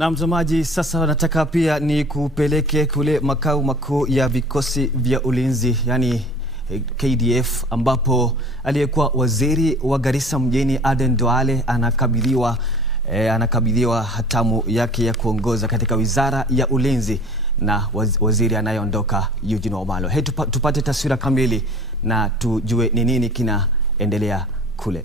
Na mtazamaji, sasa nataka pia ni kupeleke kule makao makuu ya vikosi vya ulinzi, yani KDF, ambapo aliyekuwa waziri wa Garissa mjini Aden Duale anakabidhiwa hatamu yake ya kuongoza katika wizara ya ulinzi na waziri anayeondoka Eugene Wamalwa. Tupate taswira kamili na tujue ni nini kinaendelea kule.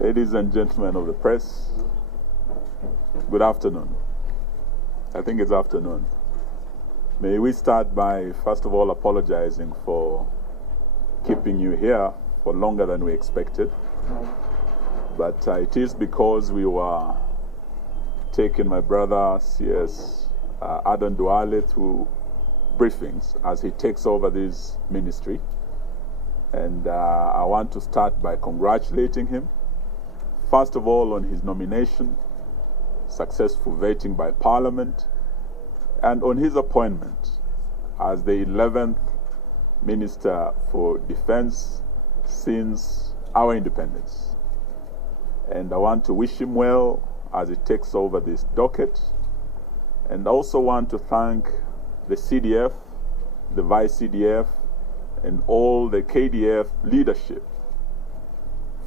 Ladies and gentlemen of the press, good afternoon. I think it's afternoon. May we start by, first of all, apologizing for keeping you here for longer than we expected. But it is because we were taking my brother, CS Aden Duale, through briefings as he takes over this ministry. And I want to start by congratulating him. First of all, on his nomination, successful vetting by Parliament, and on his appointment as the 11th Minister for Defense since our independence. And I want to wish him well as he takes over this docket. And I also want to thank the CDF, the Vice CDF, and all the KDF leadership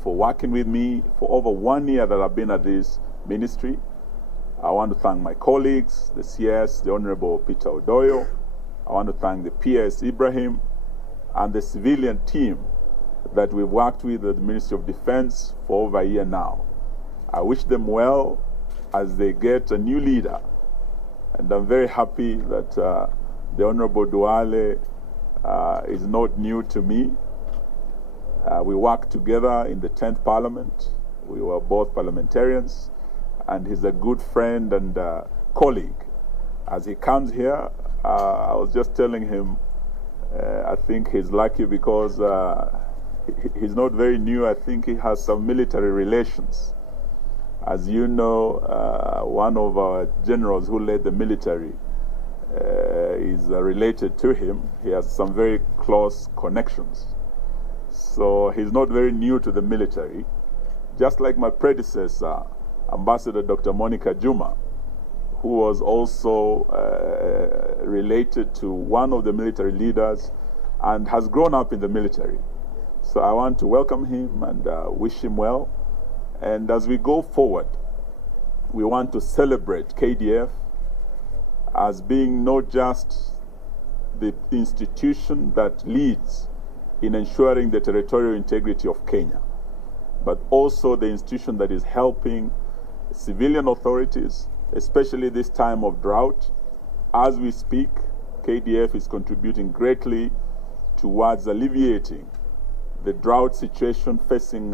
for working with me for over 1 year that I've been at this ministry. I want to thank my colleagues, the CS, the Honorable Peter Odoyo. I want to thank the PS Ibrahim and the civilian team that we've worked with at the Ministry of Defense for over a year now. I wish them well as they get a new leader. And I'm very happy that the Honorable Duale is not new to me. We worked together in the 10th Parliament. We were both parliamentarians, and he's a good friend and colleague. As he comes here, I was just telling him, I think he's lucky because he's not very new. I think he has some military relations. As you know, one of our generals who led the military is related to him. He has some very close connections. So he's not very new to the military. Just like my predecessor, Ambassador Dr. Monica Juma, who was also related to one of the military leaders and has grown up in the military. So I want to welcome him and wish him well. And as we go forward, we want to celebrate KDF as being not just the institution that leads in ensuring the territorial integrity of Kenya, but also the institution that is helping civilian authorities, especially this time of drought. As we speak, KDF is contributing greatly towards alleviating the drought situation facing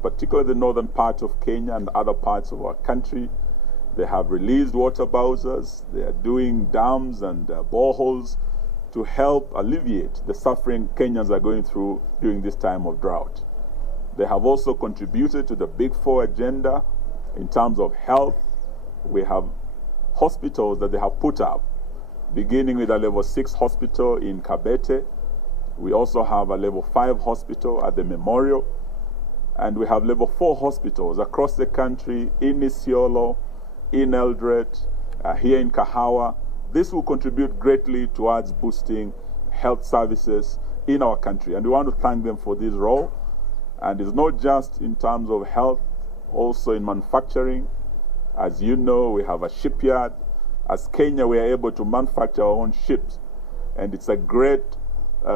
particularly the northern part of Kenya and other parts of our country. They have released water bowsers, they are doing dams and boreholes to help alleviate the suffering Kenyans are going through during this time of drought. They have also contributed to the Big Four agenda in terms of health. We have hospitals that they have put up, beginning with a level 6 hospital in Kabete. We also have a level 5 hospital at the Memorial. And we have level 4 hospitals across the country, in Isiolo, in Eldoret, here in Kahawa. This will contribute greatly towards boosting health services in our country. And we want to thank them for this role. And it's not just in terms of health, also in manufacturing. As you know, we have a shipyard. As Kenya, we are able to manufacture our own ships. And it's a great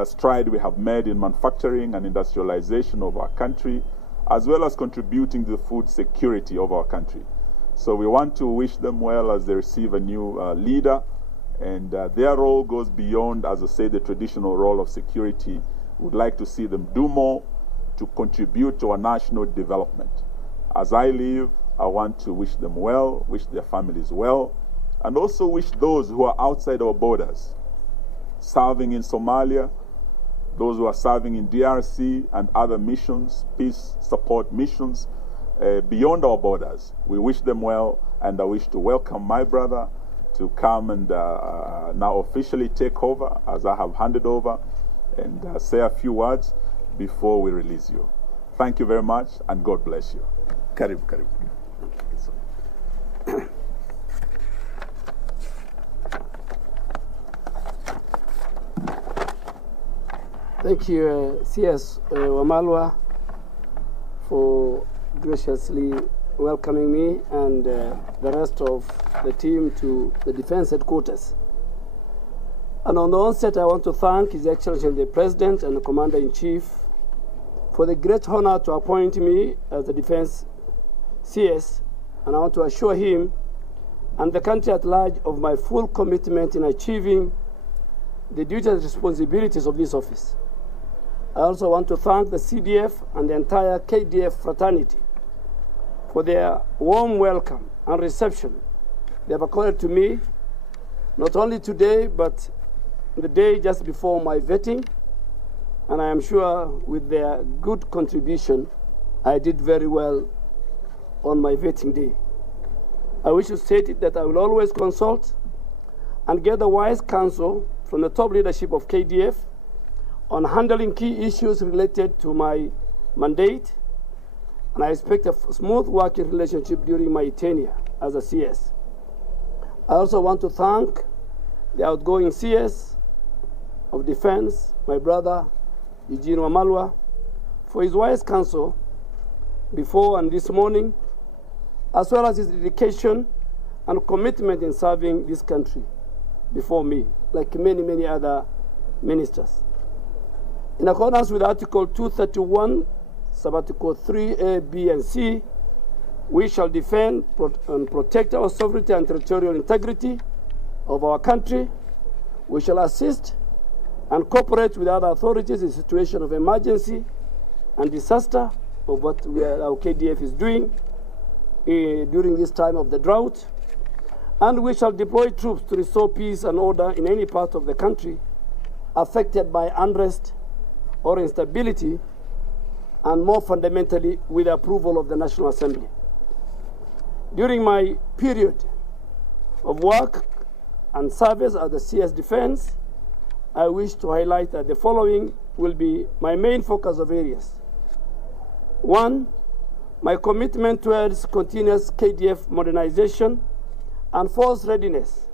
stride we have made in manufacturing and industrialization of our country, as well as contributing to the food security of our country. So we want to wish them well as they receive a new leader. And their role goes beyond, as I say, the traditional role of security. We'd like to see them do more to contribute to our national development. As I leave, I want to wish them well, wish their families well, and also wish those who are outside our borders serving in Somalia, those who are serving in DRC and other missions, peace support missions beyond our borders. We wish them well, and I wish to welcome my brother to come and now officially take over, as I have handed over, and say a few words before we release you. Thank you very much, and God bless you. Karibu, karibu. Thank you, CS Wamalwa, for graciously welcoming me and the rest of the team to the Defense Headquarters. And on the onset, I want to thank His Excellency the President and the Commander-in-Chief for the great honor to appoint me as the Defense CS, and I want to assure him and the country at large of my full commitment in achieving the duties and responsibilities of this office. I also want to thank the CDF and the entire KDF fraternity for their warm welcome and reception they have accorded to me, not only today, but the day just before my vetting. And I am sure with their good contribution, I did very well on my vetting day. I wish to state it that I will always consult and get the wise counsel from the top leadership of KDF on handling key issues related to my mandate, and I expect a smooth working relationship during my tenure as a CS. I also want to thank the outgoing CS of Defense, my brother Eugene Wamalwa, for his wise counsel before and this morning, as well as his dedication and commitment in serving this country before me, like many, many other ministers. In accordance with Article 231, Sabbatical 3A, B, and C, we shall defend and protect our sovereignty and territorial integrity of our country. We shall assist and cooperate with other authorities in situation of emergency and disaster, of what our KDF is doing during this time of the drought. And we shall deploy troops to restore peace and order in any part of the country affected by unrest or instability, and more fundamentally, with the approval of the National Assembly. During my period of work and service as the CS Defense, I wish to highlight that the following will be my main focus of areas. One, my commitment towards continuous KDF modernization and force readiness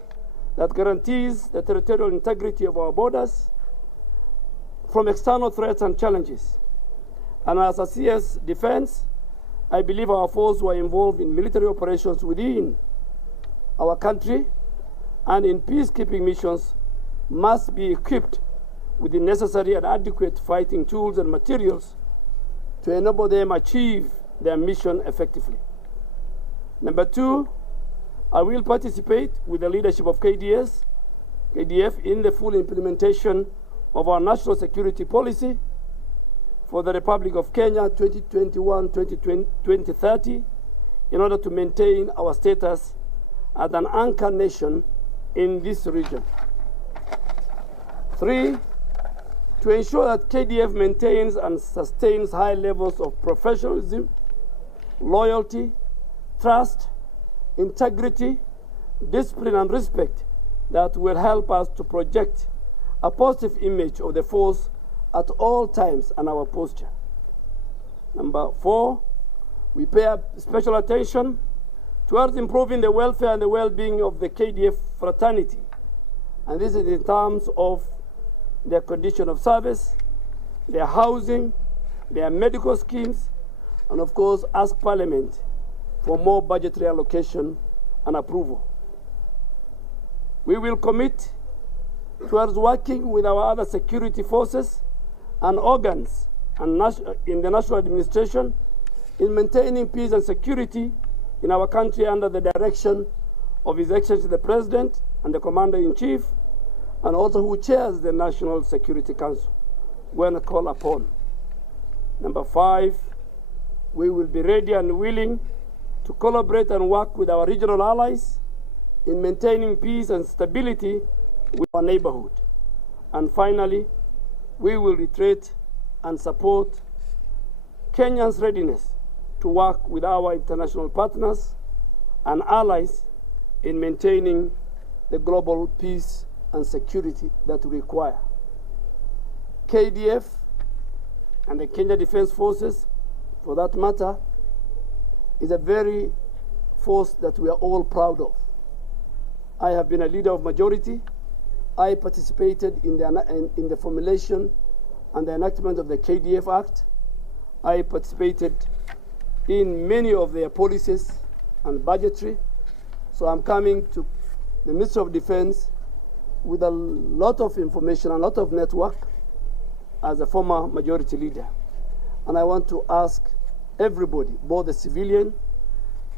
that guarantees the territorial integrity of our borders from external threats and challenges. And as a CS Defense, I believe our forces who are involved in military operations within our country and in peacekeeping missions must be equipped with the necessary and adequate fighting tools and materials to enable them achieve their mission effectively. Number two, I will participate with the leadership of KDF in the full implementation of our national security policy for the Republic of Kenya 2021-2030 in order to maintain our status as an anchor nation in this region. Three, to ensure that KDF maintains and sustains high levels of professionalism, loyalty, trust, integrity, discipline, and respect that will help us to project a positive image of the force at all times and our posture. Number four, we pay special attention towards improving the welfare and the well-being of the KDF fraternity. And this is in terms of their condition of service, their housing, their medical schemes, and of course, ask Parliament for more budgetary allocation and approval. We will commit towards working with our other security forces and organs and in the national administration in maintaining peace and security in our country under the direction of His Excellency the President and the Commander-in-Chief, and also who chairs the National Security Council when called upon. Number five, we will be ready and willing to collaborate and work with our regional allies in maintaining peace and stability with our neighborhood. And finally, we will reiterate and support Kenya's readiness to work with our international partners and allies in maintaining the global peace and security that we require. KDF and the Kenya Defense Forces, for that matter, is a very force that we are all proud of. I have been a leader of majority. I participated in the formulation and the enactment of the KDF Act. I participated in many of their policies and budgetary. So I'm coming to the Ministry of Defense with a lot of information, a lot of network as a former majority leader. And I want to ask everybody, both the civilian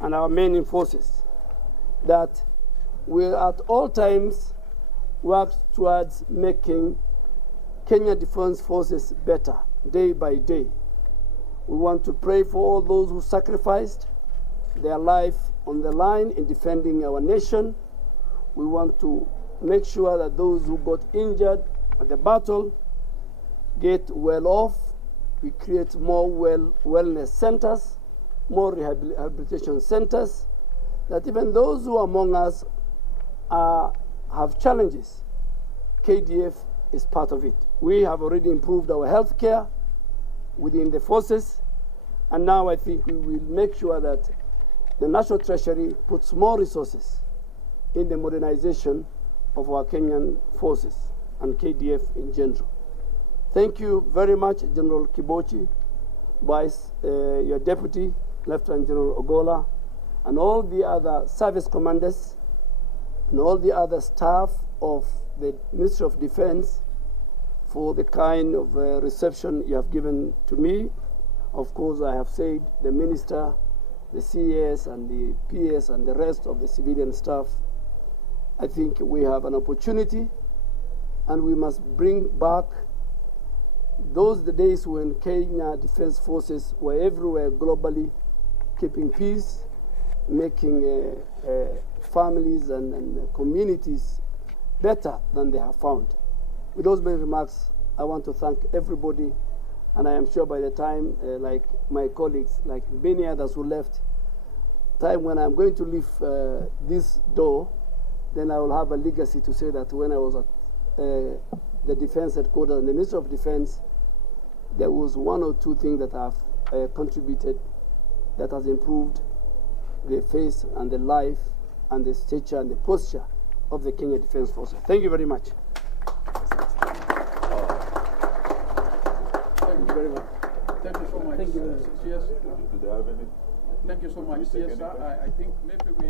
and our main forces, that we at all times work towards making Kenya Defense Forces better day by day. We want to pray for all those who sacrificed their life on the line in defending our nation. We want to make sure that those who got injured at the battle get well off. We create more wellness centers, more rehabilitation centers, that even those who among us have challenges, KDF is part of it. We have already improved our health care within the forces, and now I think we will make sure that the National Treasury puts more resources in the modernization of our Kenyan forces and KDF in general. Thank you very much, General Kibochi, Vice, your Deputy, Lieutenant General Ogola, and all the other service commanders, and all the other staff of the Ministry of Defense for the kind of reception you have given to me. Of course, I have said the Minister, the CAS, and the PS, and the rest of the civilian staff. I think we have an opportunity, and we must bring back the days when Kenya Defense Forces were everywhere globally, keeping peace, making families and communities better than they have found. With those many remarks, I want to thank everybody, and I am sure by the time, like my colleagues, like many others who left, time when I'm going to leave this door, then I will have a legacy to say that when I was at the Defense Headquarters and the Ministry of Defense, there was one or two things that I've contributed that has improved the face and the life and the stature and the posture of the Kenya Defense Forces. Thank you very much. Thank you very much. Thank you so much. Thank you very much. Yes. Do they have any? Thank you so much. Do we take Yes, any I think maybe we